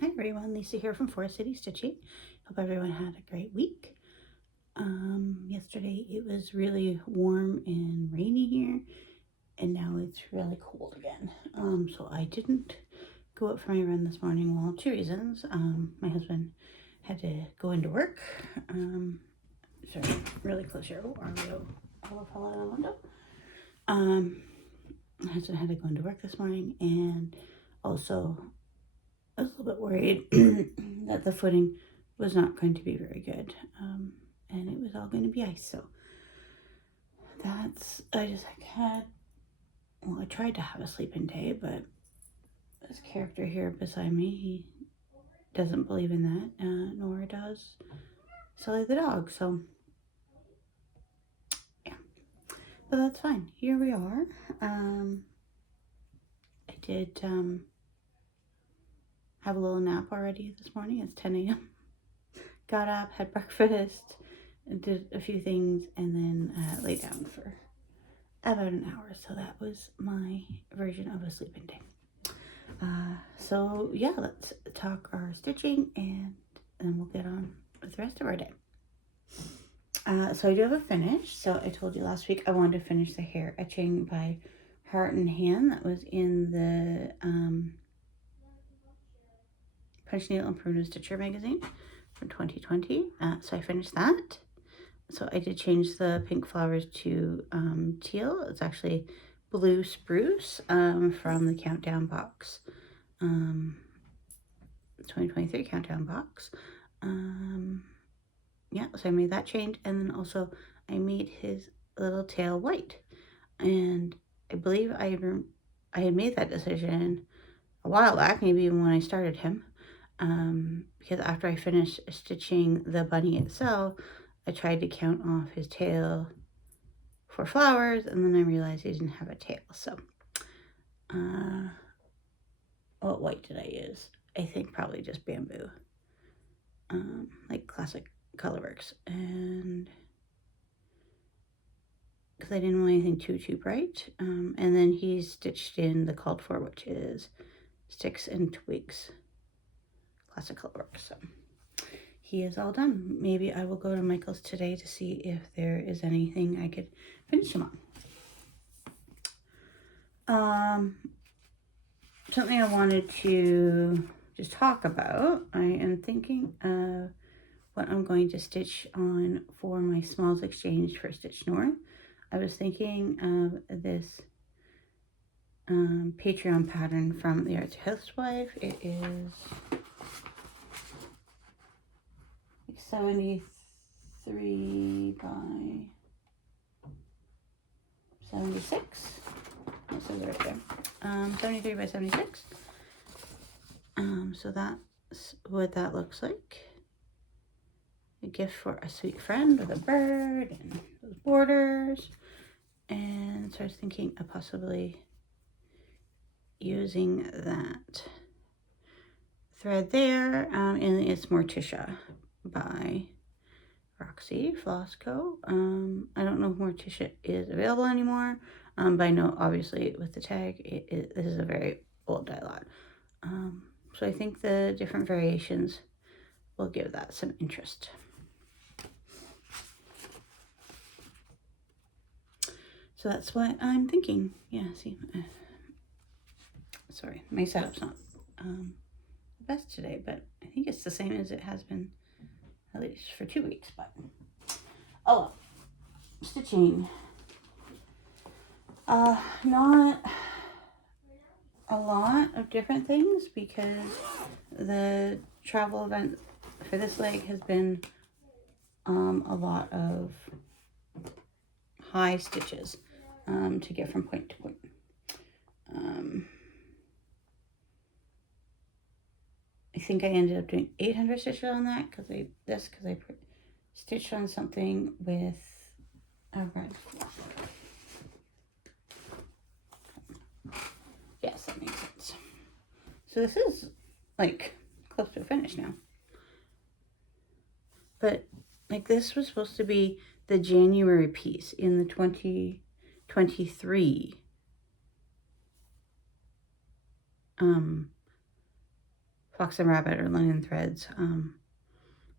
Hi everyone, Lisa here from Forest City Stitching. Hope everyone had a great week. Yesterday it was really warm and rainy here, and now it's really cold again. So I didn't go out for my run this morning. Well, two reasons. My husband had to go into work. Sorry, really close here. Oh, REO all fell out of the window. My husband had to go into work this morning, and also I was a little bit worried that the footing was not going to be very good, and it was all going to be ice. So I tried to have a sleep-in day, but this character here beside me, he doesn't believe in that, nor does Sully the dog. So yeah, but that's fine. Here we are. I did have a little nap already this morning. It's 10 a.m. Got up, had breakfast, did a few things, and then laid down for about an hour. So that was my version of a sleep-in day. So yeah, let's talk our stitching, and then we'll get on with the rest of our day. So I do have a finish. So I told you last week I wanted to finish the hair etching by Heart and Hand that was in the Punch Needle and Prune Stitcher magazine from 2020. So I finished that. So I did change the pink flowers to teal. It's actually blue spruce from the countdown box, 2023 countdown box. Yeah, so I made that change, and then also I made his little tail white. And I believe I had made that decision a while back, maybe even when I started him, because after I finished stitching the bunny itself, I tried to count off his tail for flowers, and then I realized he didn't have a tail. So, what white did I use? I think probably just bamboo, like classic Colorworks, and because I didn't want anything too bright. And then he stitched in the called for, which is Sticks and Twigs, classic Colorworks. So he is all done. Maybe I will go to Michael's today to see if there is anything I could finish him on. Something I wanted to just talk about. I am thinking of what I'm going to stitch on for my Smalls Exchange for Stitch North. I was thinking of this Patreon pattern from the Artsy Housewife. It is 73 by 76. It says right there. 73 by 76. So that's what that looks like. A gift for a sweet friend with a bird and those borders. And so I was thinking of possibly using that thread there. And it's Morticia by Roxy Flosstube. I don't know if Morticia is available anymore, but I know obviously with the tag, this is a very old dye lot. So I think the different variations will give that some interest. So that's what I'm thinking. Yeah, see, sorry, my setup's not the best today, but I think it's the same as it has been at least for 2 weeks. But oh well. Stitching. Not a lot of different things, because the travel event for this leg has been a lot of high stitches to get from point to point. I think I ended up doing 800 stitches on that because I stitched on something with a red. Yes, that makes sense. So this is like close to a finish now. But like this was supposed to be the January piece in the 2023 Fox and Rabbit or Linen Threads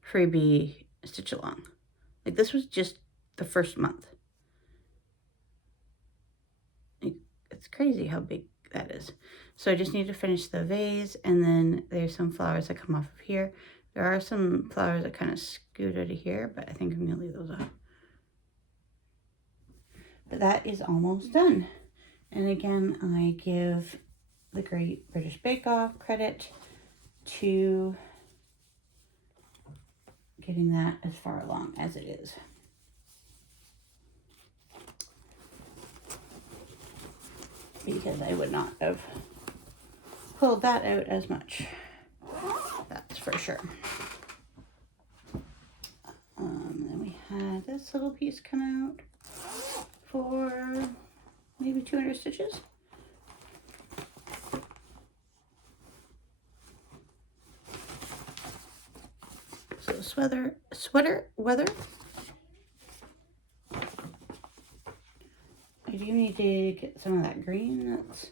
freebie stitch along. Like, this was just the first month. Like, it's crazy how big that is. So I just need to finish the vase, and then there's some flowers that come off of here. There are some flowers that kind of scoot out of here, but I think I'm gonna leave those on. But that is almost done. And again, I give the Great British Bake Off credit to getting that as far along as it is. Because I would not have pulled that out as much. That's for sure. Then we had this little piece come out for maybe 200 stitches. So sweater weather. I do need to get some of that green that's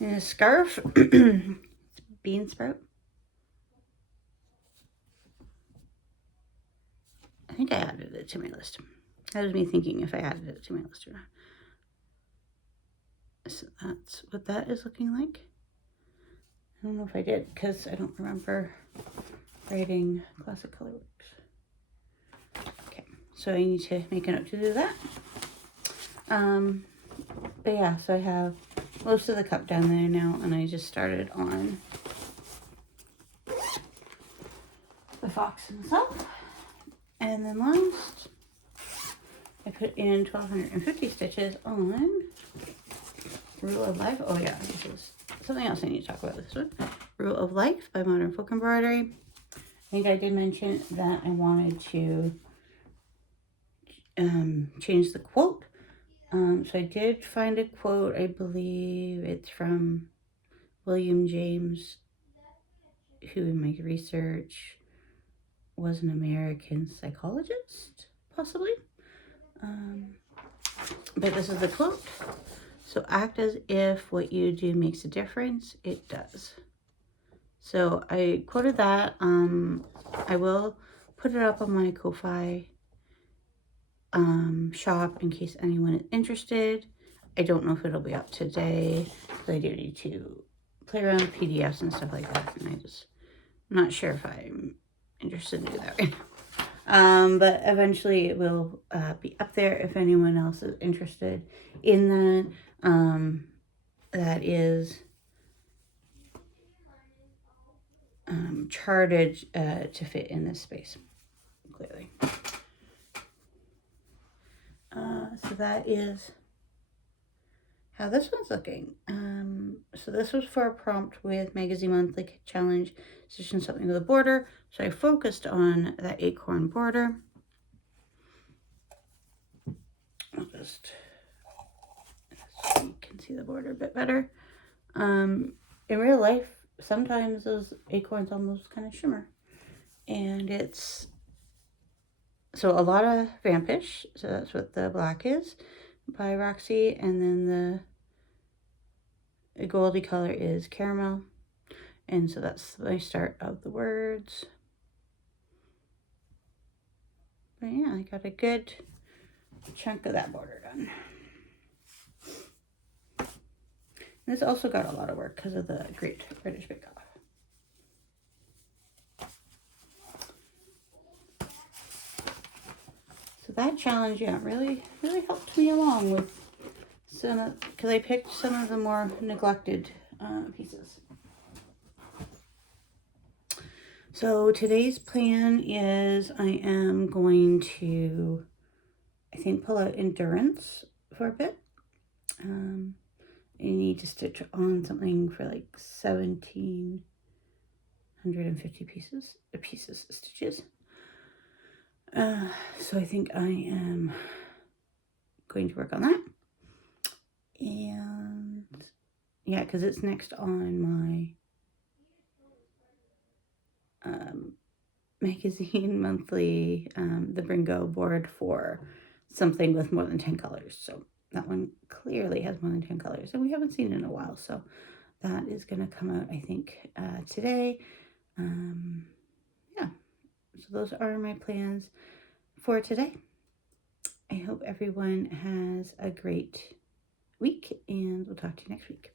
in a scarf. It's bean sprout. I think I added it to my list. That was me thinking if I added it to my list or not. So that's what that is looking like. I don't know if I did because I don't remember writing Classic Colorworks. Okay, so I need to make a note to do that. But yeah, so I have most of the cup down there now, and I just started on the fox himself. And then last, I put in 1,250 stitches on Rule of Life. Oh yeah, this is something else I need to talk about this one. Rule of Life by Modern Folk Embroidery. I think I did mention that I wanted to change the quote. So I did find a quote, I believe it's from William James, who in my research was an American psychologist, possibly. But this is the quote. So act as if what you do makes a difference. It does. So I quoted that. I will put it up on my Ko-Fi shop in case anyone is interested. I don't know if it'll be up today, but I do need to play around with PDFs and stuff like that, and I'm not sure if I'm interested in doing that right now. But eventually it will be up there if anyone else is interested in that. That is charted to fit in this space, clearly. So that is how this one's looking. So this was for a prompt with Magazine Monthly Challenge, stitching something with a border. So I focused on that acorn border. I'll just, so you can see the border a bit better. In real life, sometimes those acorns almost kind of shimmer. And it's, so a lot of Vampish, so that's what the black is, by Roxy, and then the goldy color is Caramel, and so that's the start of the words. But yeah, I got a good chunk of that border done. And this also got a lot of work because of the Great British Bake Off. So that challenge, yeah, really helped me along with some, because I picked some of the more neglected pieces. So today's plan is I am going to, I think, pull out Endurance for a bit. I need to stitch on something for like 1,750 stitches. So I think I am going to work on that. And yeah, because it's next on my Magazine Monthly, the Bringo board for something with more than 10 colors. So that one clearly has more than 10 colors, and we haven't seen it in a while. So that is going to come out, I think, today. Yeah, so those are my plans for today. I hope everyone has a great week, and we'll talk to you next week.